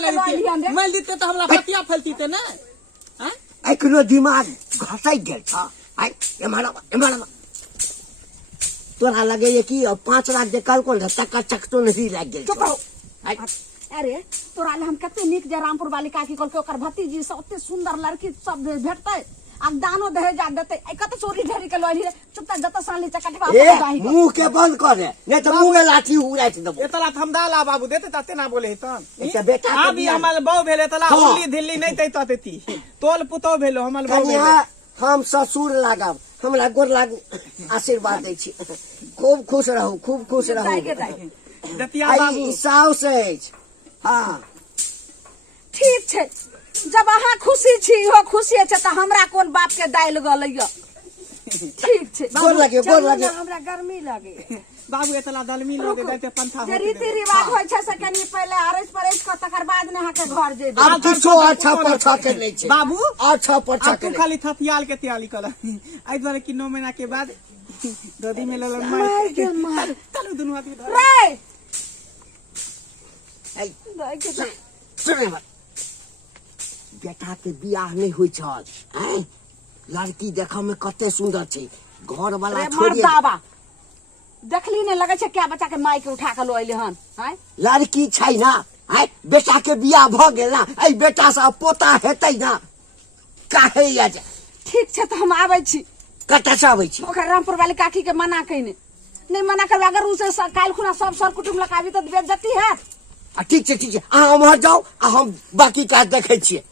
मैल देते तो हमरा बतिया फैलती थे ना। एकरो दिमाग घसै गेल छ। आई एमहर तोरा लगे ये कि 5 लाख जे कल कोन टका चकतो नहीं लाग गेल। चुप रहो। अरे तोरा ले हम कते निक जे रामपुर वाली काकी कल के ओकर भतीजी से ओते सुंदर लड़की सब भेटतै आ दानो दहेज देतै। ए कते चोरी ढेरी के लइली रे। चुपता जत साली चकटवा ए मुंह के बंद कर रे नहीं तो मुंह में लाठी उड़ाइत देबो। एतला थमदाला बाबू देते तते ना बोले तन। इसे बेटा के अभी हमल बहु भेले तला उल्ली दिल्ली नहीं तै तती तोल पुतो भेलो हमल बहु भेले। हम ससुर लागब हमरा गोर लागू आशीर्वाद दै छी। खूब खुश रहू खूब खुश रहू। दतिया बाबू साउस अछि। हां ठीक छै जब अहाँ खुशी छी हो खुशी छै त हमरा कोन बाप के दाइल गलैया। ठीक छै गोर लागे हमरा गर्मी लागे बाबू एतला दलमी लगे दैते पंथा जे रीति रिवाज होय छै से कनी पहले आरस परस क तकर बाद ने अहाँ के घर जेबे। अब किछो अच्छा पछा के नहीं छै बाबू अच्छा पछा के खाली थथियाल के तैयारी कर आई द्वारे कि 9 महीना के बाद ददी में ललन मार चलो दुनु आदमी रे आई सुने मत बेटा के बियाह नहीं होय छल। हैं लड़की देखा में कते सुंदर छै घर वाला छोड़ी दावा देखली ने लगे छै क्या बच्चा के माई के उठा के लो अइले हन। हैं लड़की छै ना हैं बेटा के बियाह भ गेल ना ए बेटा से पोता हेतै ना काहे या जा। ठीक छै त हम आबै छी। कतऽ से आबै छी? ओकर रामपुर वाली काकी के मना कइने नहीं मना करबे अगर उसे काल खुना सब सर कुटुम लगाबी त बेइज्जती है। ठीक छै अहाँ उम्हर जाओ आ हम बाकी काज देखै छियै।